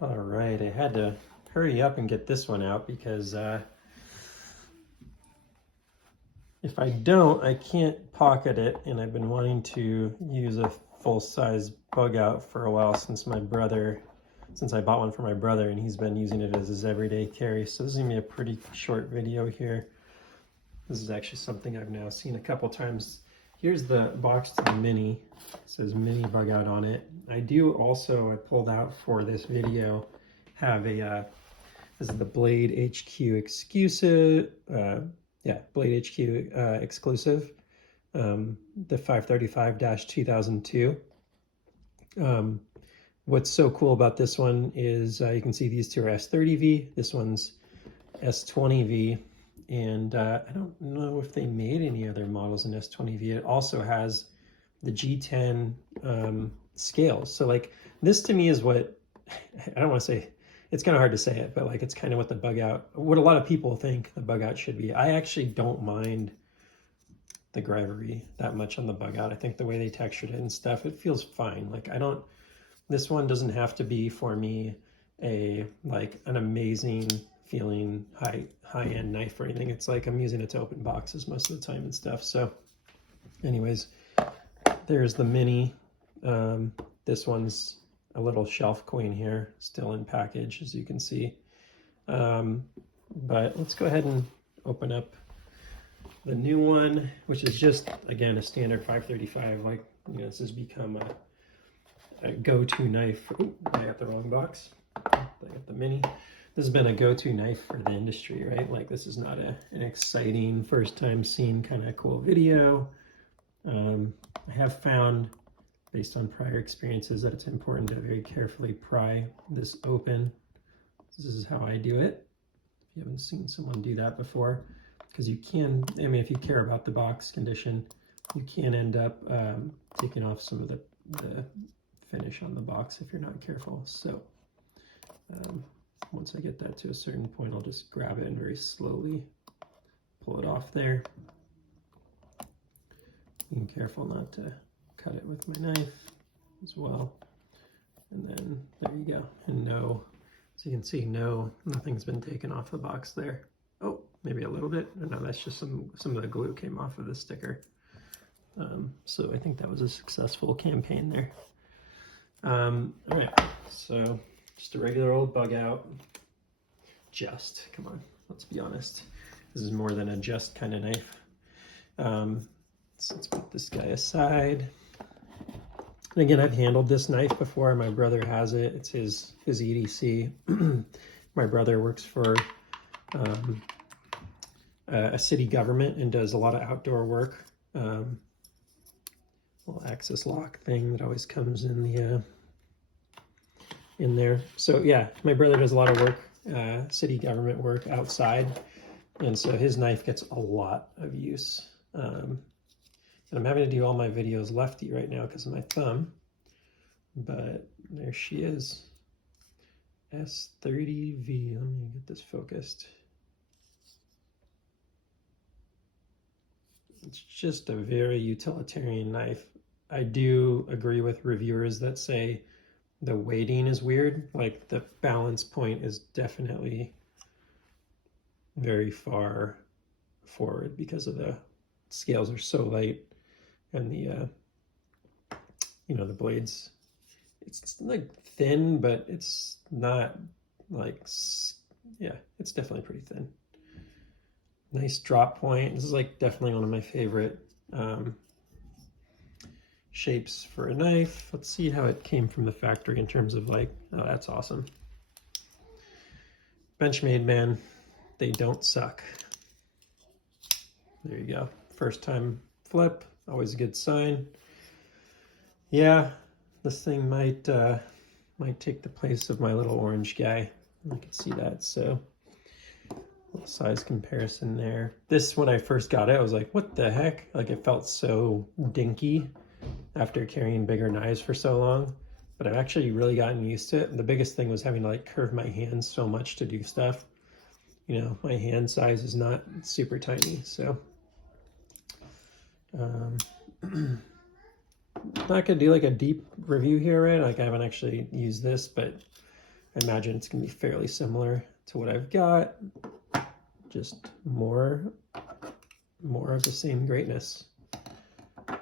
All right, I had to hurry up and get this one out because if I don't, I can't pocket it, and I've been wanting to use a full-size bug out for a while since I bought one for my brother, and he's been using it as his everyday carry. So this is gonna be a pretty short video here. This is actually something I've now seen a couple times. Here's the box to the Mini. It says Mini Bug Out on it. I pulled out for this video, have a, this is the Blade HQ exclusive, Blade HQ exclusive, the 535-2002. What's so cool about this one is you can see these two are S30V, this one's S20V. And I don't know if they made any other models in S20V. It also has the G10 scales. So like this to me is what, I don't want to say, it's kind of hard to say it, but like it's kind of what the bug out, what a lot of people think the bug out should be. I actually don't mind the Gravity that much on the bug out. I think the way they textured it and stuff, it feels fine. Like this one doesn't have to be for me an amazing feeling high-end knife or anything. It's like I'm using it to open boxes most of the time and stuff. So anyways, there's the Mini. This one's a little shelf queen here, still in package, as you can see. But let's go ahead and open up the new one, which is just, again, a standard 535. Like, this has become a go-to knife. Ooh, I got the wrong box. I got the Mini. This has been a go-to knife for the industry, right? Like, this is not an exciting first time seen kind of cool video. I have found, based on prior experiences, that it's important to very carefully pry this open. This is how I do it. If you haven't seen someone do that before, because you can, I mean, if you care about the box condition, you can end up taking off some of the finish on the box if you're not careful. So once I get that to a certain point, I'll just grab it and very slowly pull it off there. Being careful not to cut it with my knife as well. And then there you go. And no, as you can see, nothing's been taken off the box there. Oh, maybe a little bit. No, that's just some of the glue came off of the sticker. So I think that was a successful campaign there. All right, so just a regular old bug out. Come on, let's be honest. This is more than a just kind of knife. So let's put this guy aside. And again, I've handled this knife before. My brother has it. It's his EDC. My brother works for a city government and does a lot of outdoor work. Little access lock thing that always comes in there. So yeah, my brother does a lot of work, city government work outside, and so his knife gets a lot of use. And I'm having to do all my videos lefty right now because of my thumb, but there she is, S30V. Let me get this focused. It's just a very utilitarian knife. I do agree with reviewers that say the weighting is weird. Like, the balance point is definitely very far forward because of the scales are so light, and the the blades, it's like thin, but it's not like, yeah, it's definitely pretty thin. Nice drop point. This is like definitely one of my favorite shapes for a knife. Let's see how it came from the factory in terms of like, oh, that's awesome. Benchmade, man, they don't suck. There you go. First time flip, always a good sign. Yeah, this thing might take the place of my little orange guy. I can see that. So little size comparison there. This, when I first got it, I was like, what the heck? Like, it felt so dinky after carrying bigger knives for so long, but I've actually really gotten used to it. And the biggest thing was having to like curve my hands so much to do stuff. You know, my hand size is not super tiny, so not gonna do like a deep review here, right? Like, I haven't actually used this, but I imagine it's going to be fairly similar to what I've got, just more of the same greatness. I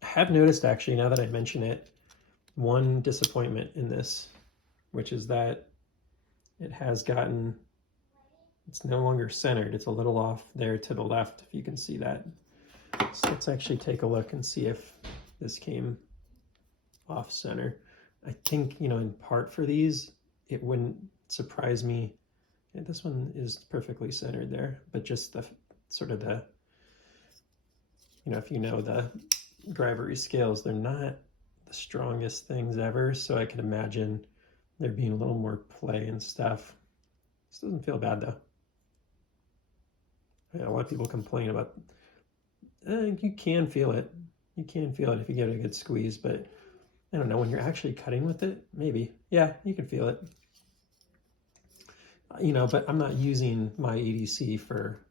have noticed, actually, now that I mention it, one disappointment in this, which is that it's no longer centered. It's a little off there to the left, if you can see that. So let's actually take a look and see if this came off center. I think, in part for these, it wouldn't surprise me. Yeah, this one is perfectly centered there, but just the sort of the, if you know the drivery scales, they're not the strongest things ever. So I can imagine there being a little more play and stuff. This doesn't feel bad though. Yeah, a lot of people complain about, you can feel it. You can feel it if you give it a good squeeze, but I don't know, when you're actually cutting with it, maybe. Yeah, you can feel it. But I'm not using my EDC for,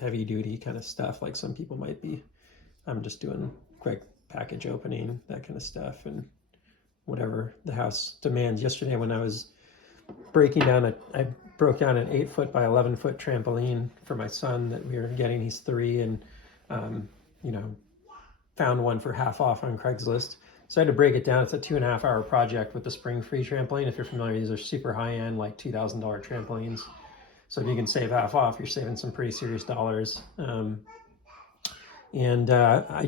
heavy duty kind of stuff like some people might be. I'm just doing quick package opening, that kind of stuff, and whatever the house demands. Yesterday when I was breaking down, I broke down an 8-foot by 11-foot trampoline for my son that we were getting. He's 3, and found one for half off on Craigslist. So I had to break it down. It's a 2.5-hour project with the spring-free trampoline. If you're familiar, these are super high-end, like $2,000 trampolines. So if you can save half off, you're saving some pretty serious dollars. I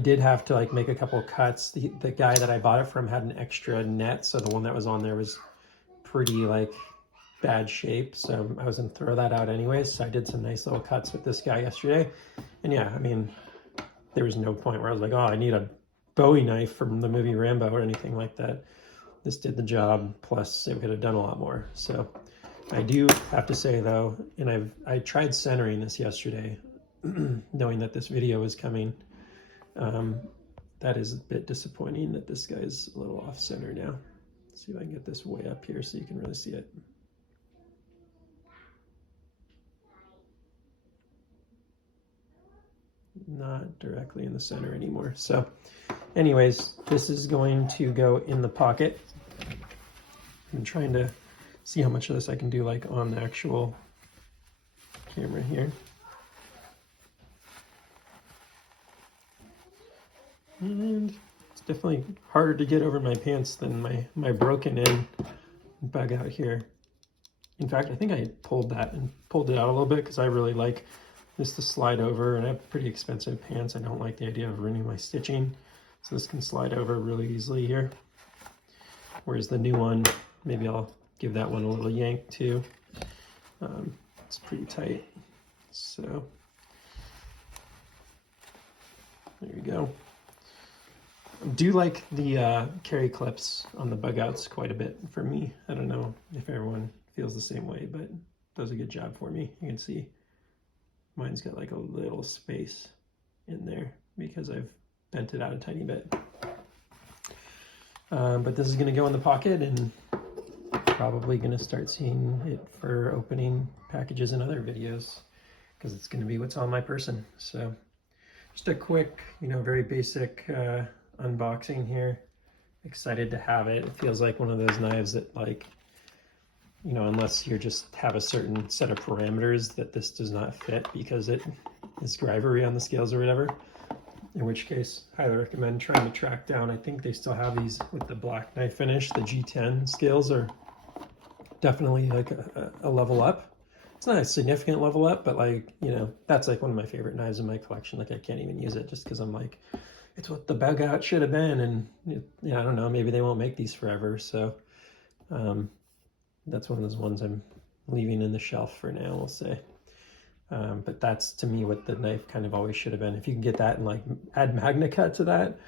did have to make a couple cuts. The guy that I bought it from had an extra net, so the one that was on there was pretty bad shape. So I was gonna throw that out anyways. So I did some nice little cuts with this guy yesterday. And yeah, I mean, there was no point where I was like, oh, I need a Bowie knife from the movie Rambo or anything like that. This did the job, plus it could have done a lot more. So I do have to say though, and I tried centering this yesterday, knowing that this video was coming. That is a bit disappointing that this guy's a little off center now. Let's see if I can get this way up here so you can really see it. Not directly in the center anymore. So anyways, this is going to go in the pocket. I'm trying to see how much of this I can do on the actual camera here. And it's definitely harder to get over my pants than my broken in bug out here. In fact, I think I pulled it out a little bit because I really like this to slide over, and I have pretty expensive pants. I don't like the idea of ruining my stitching, so this can slide over really easily here. Whereas the new one, maybe I'll give that one a little yank too. It's pretty tight, so there you go. I do like the carry clips on the Bugouts quite a bit for me. I don't know if everyone feels the same way, but it does a good job for me. You can see mine's got a little space in there because I've bent it out a tiny bit. But this is going to go in the pocket, and probably going to start seeing it for opening packages in other videos because it's going to be what's on my person. So just a quick, very basic unboxing here. Excited to have it. It feels like one of those knives that unless you just have a certain set of parameters that this does not fit because it is grivery on the scales or whatever, in which case highly recommend trying to track down. I think they still have these with the black knife finish. The G10 scales are definitely a level up. It's not a significant level up, but that's one of my favorite knives in my collection. I can't even use it just because I'm it's what the Bugout should have been, and I don't know, maybe they won't make these forever, so that's one of those ones I'm leaving in the shelf for now, we'll say. But that's, to me, what the knife kind of always should have been. If you can get that and add Magnacut to that,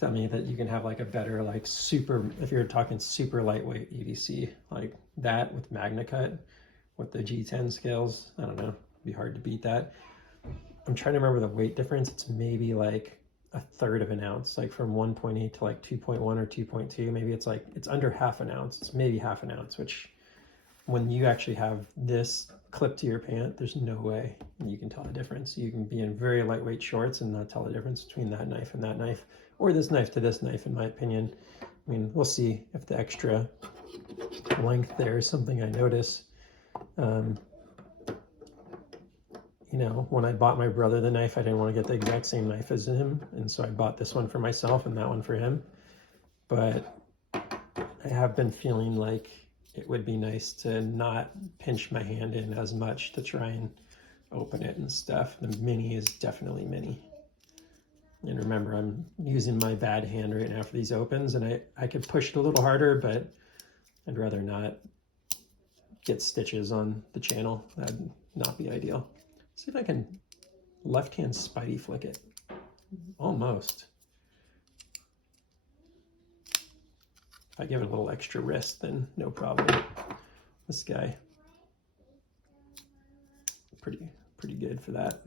tell me that you can have a better super, if you're talking super lightweight EDC, that with Magnacut with the G10 scales, I don't know, it'd be hard to beat that. I'm trying to remember the weight difference. It's maybe a third of an ounce, from 1.8 to 2.1 or 2.2. Maybe it's it's under half an ounce. It's maybe half an ounce, which when you actually have this clipped to your pant, there's no way you can tell the difference. You can be in very lightweight shorts and not tell the difference between that knife and that knife, or this knife to this knife, in my opinion. I mean, we'll see if the extra length there is something I notice. You know, when I bought my brother the knife, I didn't want to get the exact same knife as him, and so I bought this one for myself and that one for him. But I have been feeling like it would be nice to not pinch my hand in as much to try and open it and stuff. The Mini is definitely Mini. And remember, I'm using my bad hand right now for these opens, and I could push it a little harder, but I'd rather not get stitches on the channel. That'd not be ideal. See if I can left-hand Spidey flick it. Almost. If I give it a little extra wrist, then no problem. This guy, pretty good for that.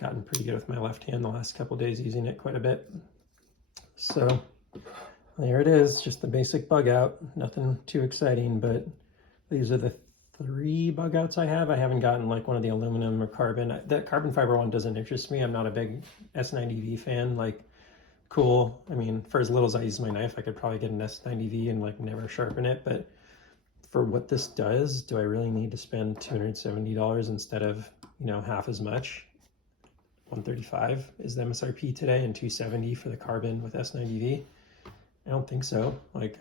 Gotten pretty good with my left hand the last couple days, using it quite a bit. So there it is, just the basic bug out. Nothing too exciting, but these are the 3 bug outs I have. I haven't gotten like one of the aluminum or carbon. That carbon fiber one doesn't interest me. I'm not a big S90V fan. Like, cool. I mean, for as little as I use my knife, I could probably get an S90V and like never sharpen it. But for what this does, do I really need to spend $270 instead of, you know, half as much? $135 is the MSRP today, and $270 for the carbon with S90V. I don't think so. Like,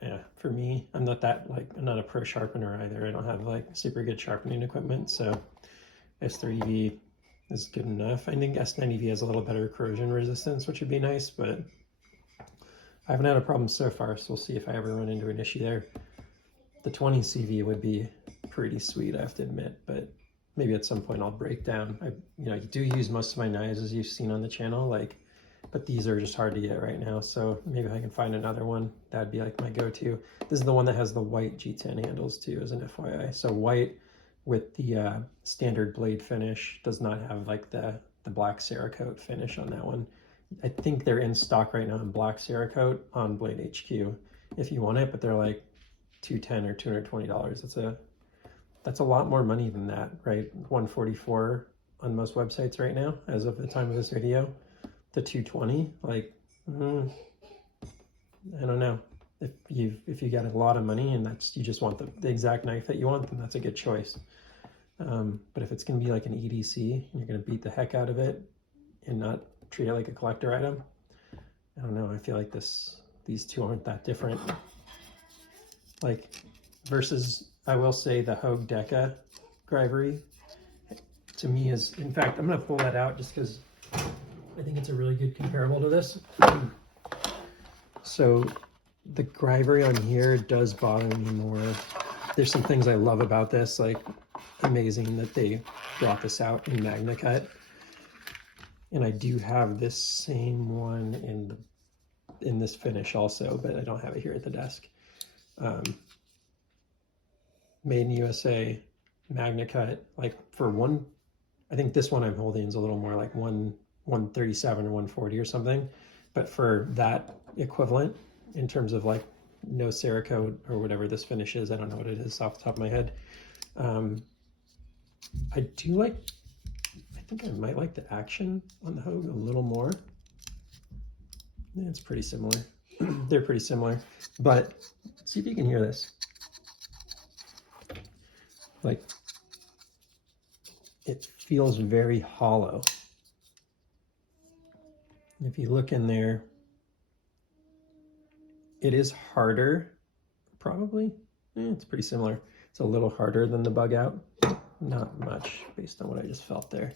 yeah, for me, I'm not a pro sharpener either. I don't have like super good sharpening equipment, so S30V is good enough. I think S90V has a little better corrosion resistance, which would be nice, but I haven't had a problem so far, so we'll see if I ever run into an issue there. The 20 CV would be pretty sweet, I have to admit, but maybe at some point I'll break down. I do use most of my knives, as you've seen on the channel, but these are just hard to get right now, so maybe if I can find another one, that'd be like my go-to. This is the one that has the white G10 handles too, as an FYI. So white with the standard blade finish, does not have like the black Cerakote finish on that one. I think they're in stock right now in black Cerakote on Blade HQ if you want it, but they're like $210 or $220. That's a lot more money than that, right? $144 on most websites right now, as of the time of this video, to $220. Like, I don't know. If you got a lot of money and you just want the exact knife that you want, then that's a good choice. But if it's gonna be like an EDC and you're gonna beat the heck out of it and not treat it like a collector item, I don't know. I feel like these two aren't that different. Like, versus, I will say, the Hogue Deca Grivery to me is, in fact, I'm gonna pull that out just because I think it's a really good comparable to this. So the Grivery on here does bother me more. There's some things I love about this, like amazing that they brought this out in Magnacut. And I do have this same one in this finish also, but I don't have it here at the desk. Made in USA, Magnacut, like for one, I think this one I'm holding is a little more like 137 or 140 or something, but for that equivalent in terms of like no Cerakote or whatever this finish is, I don't know what it is off the top of my head. I think I might like the action on the Hogue a little more. Yeah, it's pretty similar. They're pretty similar, but see if you can hear this. Like, it feels very hollow. If you look in there, it is harder, probably. It's pretty similar. It's a little harder than the Bugout. Not much, based on what I just felt there.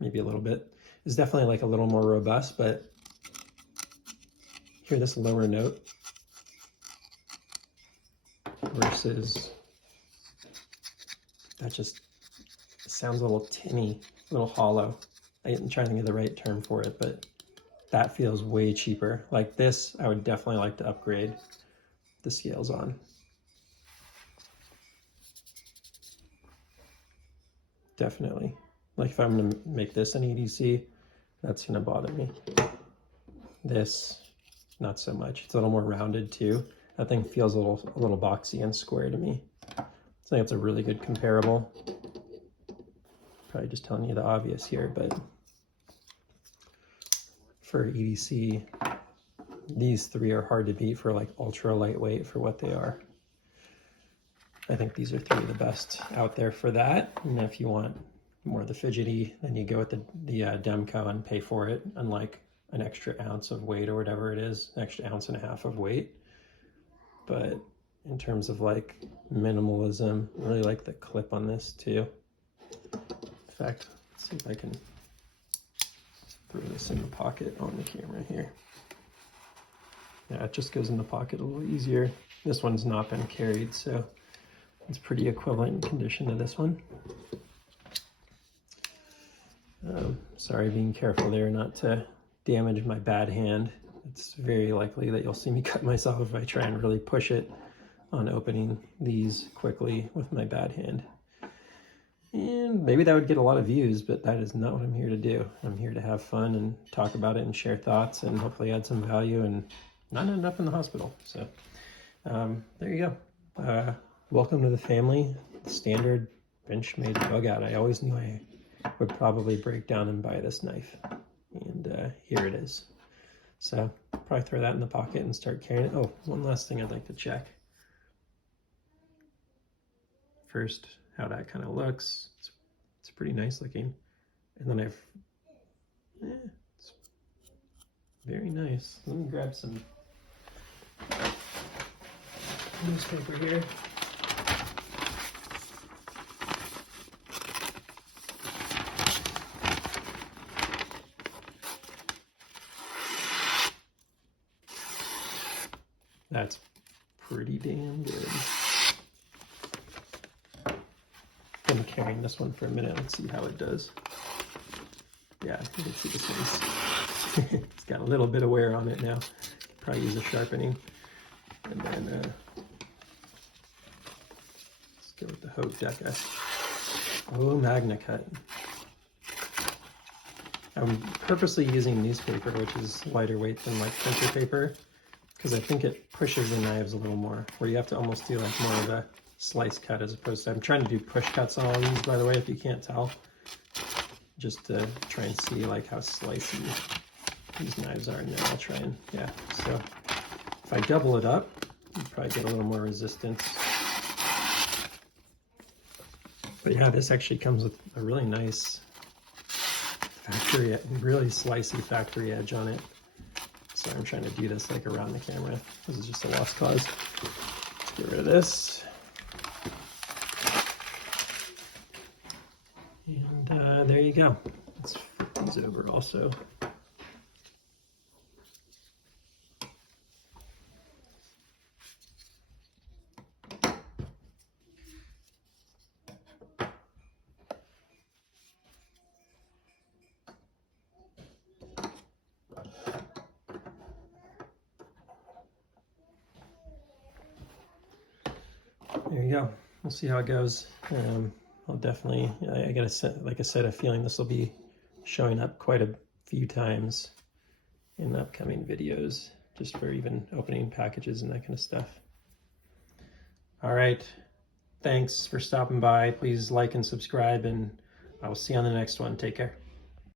Maybe a little bit. It's definitely like a little more robust, but hear this lower note versus that just sounds a little tinny, a little hollow. I'm trying to think of the right term for it, but that feels way cheaper. Like this, I would definitely like to upgrade the scales on. Definitely. Like if I'm gonna make this an EDC, that's gonna bother me. This, not so much. It's a little more rounded too. That thing feels a little boxy and square to me. I think it's a really good comparable. Probably just telling you the obvious here, but for EDC, these three are hard to beat for like ultra lightweight for what they are. I think these are three of the best out there for that. And if you want more of the fidgety, then you go with the Demco and pay for it, unlike an extra ounce of weight or whatever it is, an extra ounce and a half of weight. But in terms of like minimalism, I really like the clip on this too. In fact, let's see if I can throw this in the pocket on the camera here. Yeah, it just goes in the pocket a little easier. This one's not been carried, so it's pretty equivalent in condition to this one. Sorry, being careful there not to damage my bad hand. It's very likely that you'll see me cut myself if I try and really push it on opening these quickly with my bad hand. And maybe that would get a lot of views, but that is not what I'm here to do. I'm here to have fun and talk about it and share thoughts and hopefully add some value and not end up in the hospital. So there you go. Welcome to the family. Standard Benchmade Bugout. I always knew I would probably break down and buy this knife. And here it is. So probably throw that in the pocket and start carrying it. Oh, one last thing I'd like to check. First, how that kind of looks. It's pretty nice looking. And then it's very nice. Let me grab some newspaper here. That's pretty damn good. I'm carrying this one for a minute. Let's see how it does. Yeah, you can see this nice. It's got a little bit of wear on it now. Probably use a sharpening. And then let's go with the Haute Deca. Oh, Magnacut. I'm purposely using newspaper, which is lighter weight than like printer paper, because I think it pushes the knives a little more, where you have to almost do like more of a slice cut as opposed to, I'm trying to do push cuts on all these, by the way, if you can't tell, just to try and see like how slicey these knives are. And then I'll try and, yeah, so if I double it up, you probably get a little more resistance. But yeah, this actually comes with a really nice factory, really slicey factory edge on it. So I'm trying to do this like around the camera. This is just a lost cause. Let's get rid of this. And there you go. Let's flip these over also. There you go. We'll see how it goes. I'll definitely, I got a, like I said, a feeling this will be showing up quite a few times in upcoming videos, just for even opening packages and that kind of stuff. All right. Thanks for stopping by. Please like and subscribe, and I will see you on the next one. Take care.